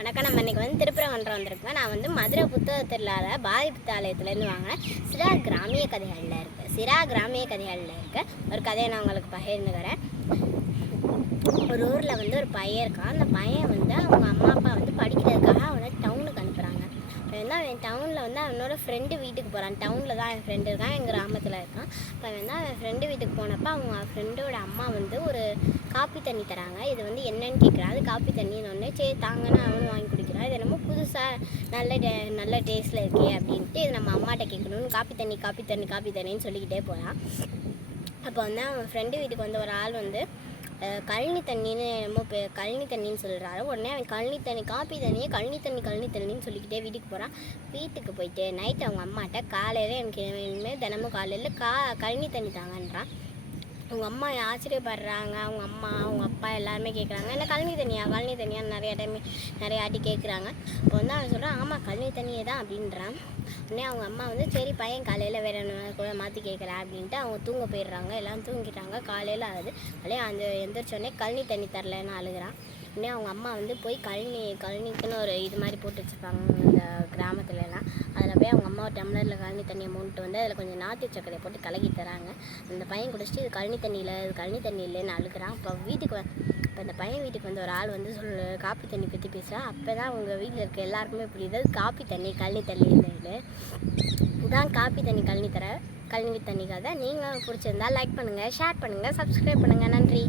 வணக்கம். நம்ம இன்றைக்கி வந்து திருப்பரங்குன்றம் வந்திருக்கோம். நான் வந்து மதுரை புத்தக திருவிழாவில் பாரதி புத்தாலயத்துலேருந்து வாங்கினேன். சிரா கிராமிய கதைகளில் இருக்க ஒரு கதையை நான் உங்களுக்கு பகிர்ந்துக்கிறேன். ஒரு ஊரில் வந்து ஒரு பையன் இருக்கான். அந்த பையன் வந்து அவங்க அம்மா அப்பா வந்து படிக்கிறதுக்காக அவனை டவுனுக்கு அனுப்புகிறாங்க. இப்போ வந்து அவன் டவுனில் வந்து அவனோட ஃப்ரெண்டு வீட்டுக்கு போகிறான். டவுனில் தான் என் ஃப்ரெண்டு இருக்கான், எங்கள் கிராமத்தில் இருக்கான். இப்போ வந்து அவன் ஃப்ரெண்டு வீட்டுக்கு போனப்போ அவங்க ஃப்ரெண்டோட அம்மா வந்து ஒரு காப்பி தண்ணி தராங்க. இது வந்து என்னன்னு கேட்குறான். அது காப்பி தண்ணின்னு ஒன்று சரி தாங்கன்னு அவனும் வாங்கி குடிக்கிறான். இது என்னமோ புதுசாக நல்ல டேஸ்ட்டில் இருக்கே அப்படின்ட்டு இது நம்ம அம்மாட்ட கேட்கணும்னு காப்பி தண்ணின்னு சொல்லிக்கிட்டே போகிறான். அப்போ வந்து அவன் ஃப்ரெண்டு வீட்டுக்கு வந்து ஒரு ஆள் வந்து கழனி தண்ணின்னு என்னமோ கழனி தண்ணின்னு சொல்கிறாரு. உடனே அவன் காப்பி தண்ணின்னு சொல்லிக்கிட்டே வீட்டுக்கு போகிறான். வீட்டுக்கு போயிட்டு நைட்டு அவங்க அம்மாட்ட காலையில் எனக்கு இனிமேல் தினமும் காலையில் கழனி தண்ணி தாங்கன்றான். அவங்க அம்மா ஆச்சரியப்படுறாங்க. அவங்க அம்மா அவங்க அப்பா எல்லாருமே கேட்குறாங்க, என்ன கழனி தண்ணியா நிறைய ஆட்டி கேட்குறாங்க. இப்போ வந்து அவன் சொல்கிறான், ஆமாம் கழனி தண்ணியே தான் அப்படின்றான். உடனே அவங்க அம்மா வந்து சரி பையன் காலையில் வேறு என்ன கூட மாற்றி கேட்குறேன் அப்படின்ட்டு அவங்க தூங்க போயிடுறாங்க. எல்லாம் தூங்கிட்டாங்க. காலையில் ஆகுது. அப்படியே அந்த எந்திரிச்சோடனே கழனி தண்ணி தரலன்னு அழுகிறான். உடனே அவங்க அம்மா வந்து போய் கழனிக்குன்னு ஒரு இது மாதிரி போட்டு வச்சுருப்பாங்க இந்த கிராமத்துலலாம். அதில் போய் அவங்க அம்மா ஒரு டம்ளரில் கழனி தண்ணியை மூட்டு வந்து அதில் கொஞ்சம் நாட்டு சர்க்கரையை போட்டு கலக்கி தராங்க. அந்த பையன் குடிச்சிட்டு இது கழனி தண்ணி இல்லைன்னு அழுகிறான். இப்போ அந்த பையன் வீட்டுக்கு வந்து ஒரு ஆள் வந்து காப்பி தண்ணி பற்றி பேசுகிறான். அப்போ தான் அவங்க வீட்டில் இருக்க எல்லாருக்குமே புரியுது காப்பி தண்ணி கழனி தண்ணி இல்லை, இதுதான் காப்பி தண்ணி கழனி தண்ணி கதை. நீங்களும் பிடிச்சிருந்தா லைக் பண்ணுங்கள், ஷேர் பண்ணுங்கள், சப்ஸ்கிரைப் பண்ணுங்கள். நன்றி.